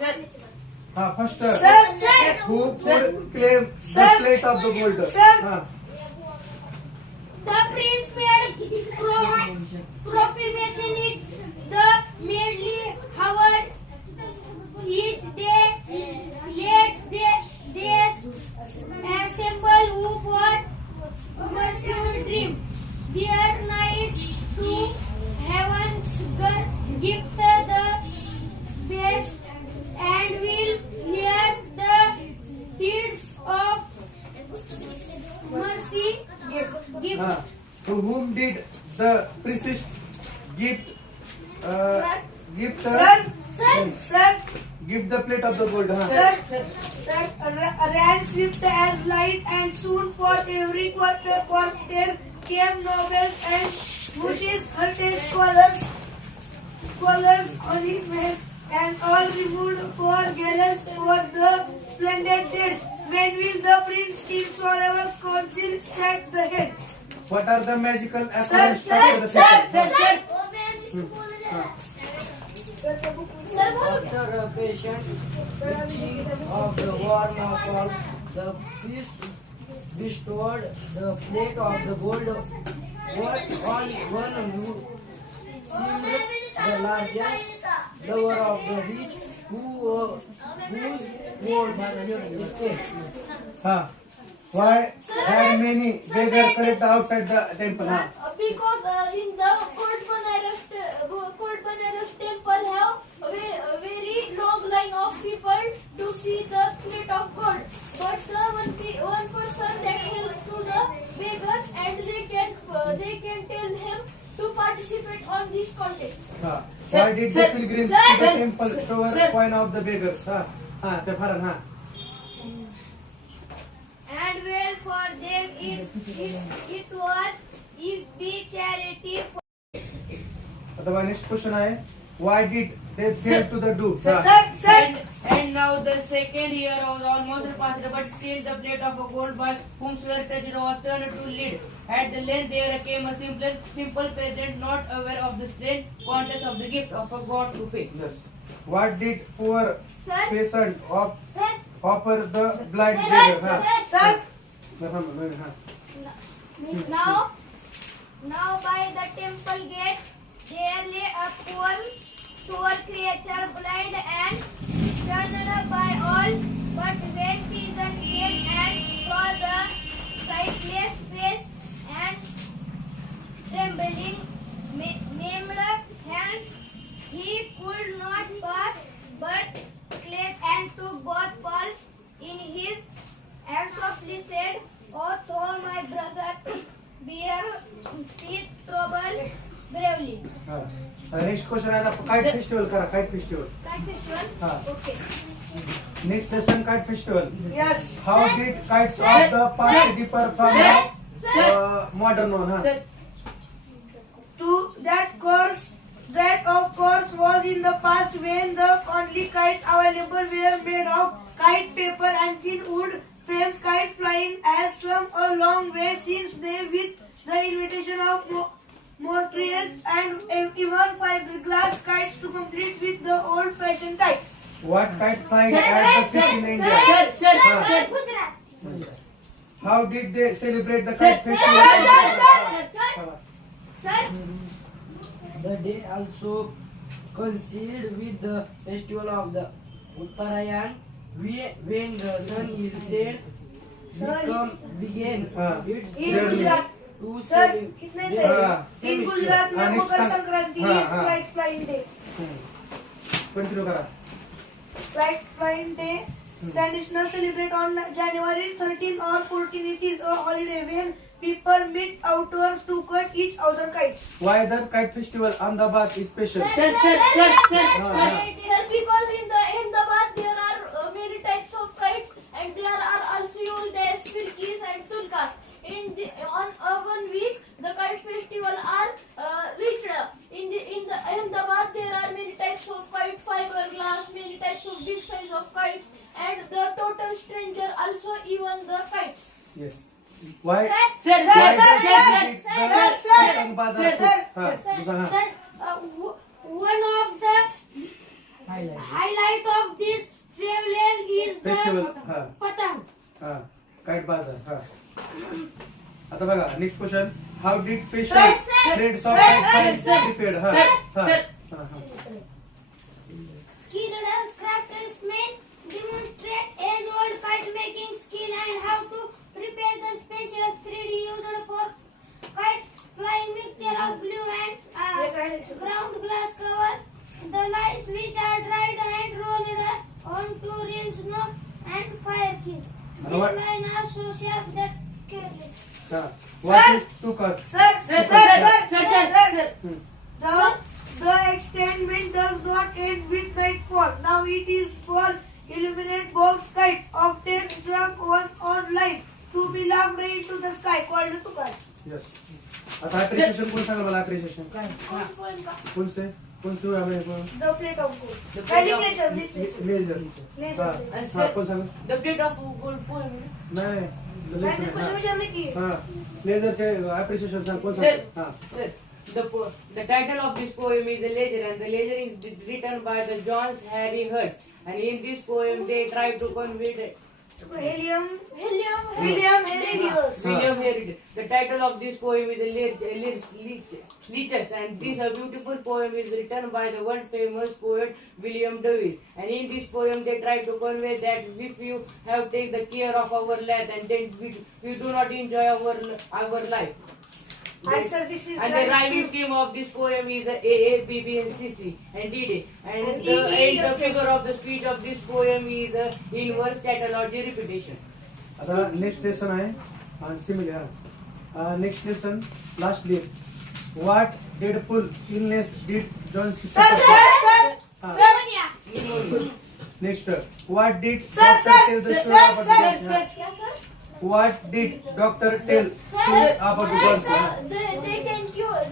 First, Sir. who would claim the Sir. plate of the gold? Sir. The prince made proclamation it the merely hour each day yet they assemble who for virtue dream their night to heaven's gift the best and will hear the deeds of mercy gift. To whom did the priest gift? Gift. Sir. Give the plate of the gold. Sir. Ran swift as light, and soon for every quarter came nobles and bushes, curtains, scholars, honey men, and all removed for gallants for the splendid days. When will the prince king forever council set the head? What are the magical Sir. occurrences of the system? After a patient preaching of the warm of all, the priest bestowed the plate of the gold on one who seemed the largest lover of the rich, whose word estate. Why had many beggars collected outside the temple? Because in the Court Banaras temple have a very long line of people to see the plate of gold. But the one person that helps to the beggars and they can tell him to participate on this contest. Why did the pilgrims to the temple show a coin of the beggars? And well for them it was if be charity for The next question is, why did they fail to the do? And now the second year was almost passed, but still the plate of a gold by whomsoever touched was turned to lead. At the length there came a simple peasant, not aware of the strange contest of the gift of a god to pay. Yes. What did poor Sir. peasant Sir. offer the blind Sir. beggar? Sir. Now by the temple gate there lay a poor sore creature, blind and shunned by all. But when season came and saw the sightless face and trembling maimed hands, he could not pass, but clave and took both palms in his and softly said, "O Thor, my brother, bear with trouble bravely." Next question is kite festival. Kite festival. Kite festival? Okay. Next lesson, kite festival. Yes. How did kites of the past differ from the modern one? That of course was in the past when the only kites available were made of kite paper and thin wood frames. Kite flying has come a long way since then with the invention of mortars and even fiberglass kites to complete with the old-fashioned kites. What kite flying at the fifth in India? Sir, Gujarat. How did they celebrate the kite festival? Sir. The day also coincided with the festival of the Uttarayan, when the sun is set, began its In journey Gujarat, to sir, celebrate. in Gujarat में next मकर time. Sankranti हाँ, is हाँ. kite flying day. Continue करा. Kite flying day traditional celebrate on January 13 or 14. It is a holiday when people meet outdoors to cut each other kites. Why the kite festival Ahmedabad is special? Sir, because in the Ahmedabad there are many types of kites and there are also used as firkis and tulkas. On 1 week the kite festival are reached. In the Ahmedabad there are many types of kite, fiberglass, many types of big size of kites, and the total stranger also even the kites. Yes. Why? Sir, Ahmedabad. one of the highlight highlight of this traveler is the festival हा patang. हा kite बाजार हा आता बघा next question how did Sir, patient sir, threads sir, of kite sir, prepared हा sir, हा sir. हा, हा. Skilled craftsmen demonstrate age-old kite-making skill and how to prepare the special 3D used for kite flying mixture of glue and ground glass cover. The lines which are dried and rolled onto real snow and fire keys. And These what- lines are so sharp that careless. हा what is to cut Sir, Sir, sir, sir, sir, sir, sir, sir. The extendment does not end with nightfall. Now it is for illuminate box kites, often strung on line to be launched into the sky, called tukar. Yes आता appreciation कोण सांगा मला appreciation Whose poem का? कौन से हुआ मेरे को The plate of gold. The plate of- Literature. Laser Laser. हाँ And हाँ sir, कौन सांगा the plate of gold poem. नहीं मैंने लेजर कुछ विचारने की है. हाँ लेजर के अप्रिशिएशन सांग कौन Sir, सांगा हाँ sir, the title of this poem is A Ledger, and the ledger is written by the John Harry Hertz. And in this poem, they try to convey the Helium. William William Helios. William Herrick. The title of this poem is Leeches, and this a beautiful poem is written by the world famous poet William Davies. And in this poem, they try to convey that if you have take the care of our land, and then we do not enjoy our life. Answer this is And the right. rhyming scheme of this poem is AA, BB, and CC, and DD. And the figure of the speech of this poem is inverse tautology repetition. आता next lesson आहे similar हा next lesson last leaf what dreadful illness did Johnsy Sir, sir, हाँ Pneumonia. Next what did Sir, doctor sir, tell the sir, story sir, about sir, क्या sir? What did doctor tell about Sir, John sir,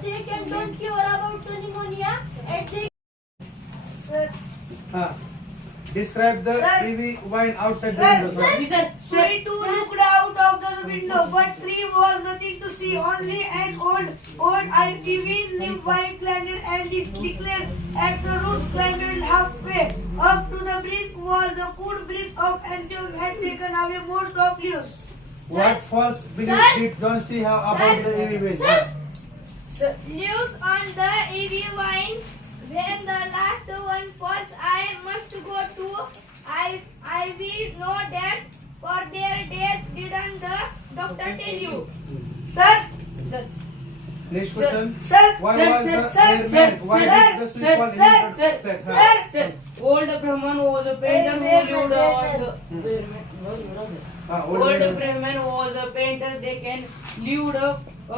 they can don't cure about the pneumonia and they sir. हाँ describe the Sir. TV wine outside the Sir, window sir. Listen, Three two looked out of the window, but three was nothing to see. Only an old ivy leaf vine planted and it declared at the roots climbed halfway up to the brink was the cool breeze of Antioch had taken away most of leaves. What false belief Sir. Did Johnsy have about the ivy vine Sir. sir, leaves on the ivy vine. When the last one falls, I must go to ivy. Know that for their death didn't the doctor tell you? Sir, sir, next question sir, Why Sir, was sir, the sir, airman? Why sir, did the sir, sweep fall sir, in sir, the flat? sir. sir. Old Brahman was a painter who Wait, lived wait, on the. हाँ, Old Brahman was a painter. They can lived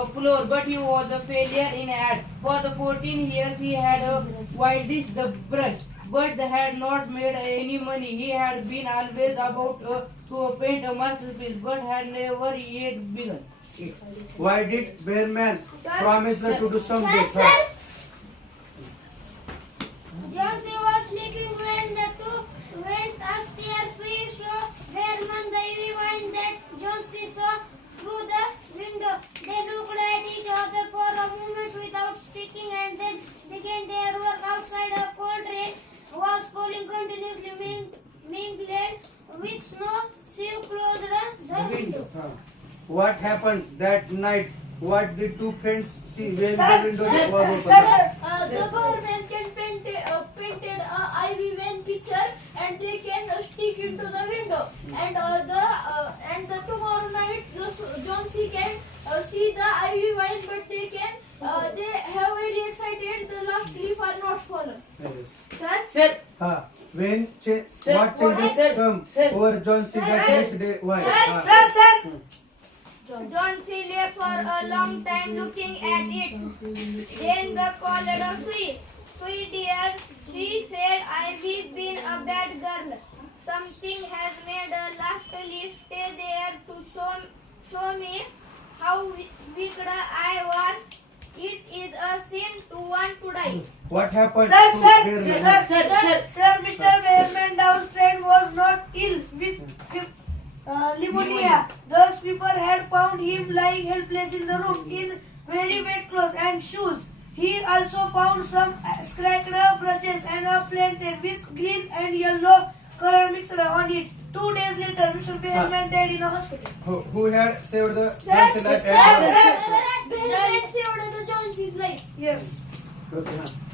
a floor, but he was a failure in art. For the 14 years he had wielded the brush, but had not made any money. He had been always about to paint a masterpiece, but had never yet begun it. Why did Bearman promise them to do something? Sir, John C. was sleeping when the two went upstairs. We saw Herman the ivy vine that John C. saw through the window. They looked at each other for a moment without speaking and then began their work outside. A cold rain was falling continuously, mingled with snow. She closed the window. Huh. What happened that night? What did two friends see when Sir, the window sir, was sir, open? sir. The government can painted ivy vine picture and they can stick into the window and the tomorrow night John C can see the ivy vine but they can they have very excited the last leaf are not fallen. Yes. Sir, Sir, Huh. When Sir, what changes sir, come sir. over John C. that Sir. next day? Why? Sir, Huh. Sir, sir. John C lay for a long time looking at it. Then the called her sweet. Sweet dear, she said, I've been a bad girl. Something has made a last leaf stay there to show me how wicked I was. It is a sin to want to die. What happened Sir, to sir, Bearman? sir, sir, sir. Sir, Mr. Bearman downstairs was not ill with pneumonia. The sweeper had found him lying helpless in the room in very wet clothes and shoes. He also found some scratched brushes and a plantain with green and yellow color mixed on it. 2 days later, Mr. Behrman died in a hospital. Who had saved the Johnson life at Behrman saved the Johnsy's life. Yes. Okay, huh.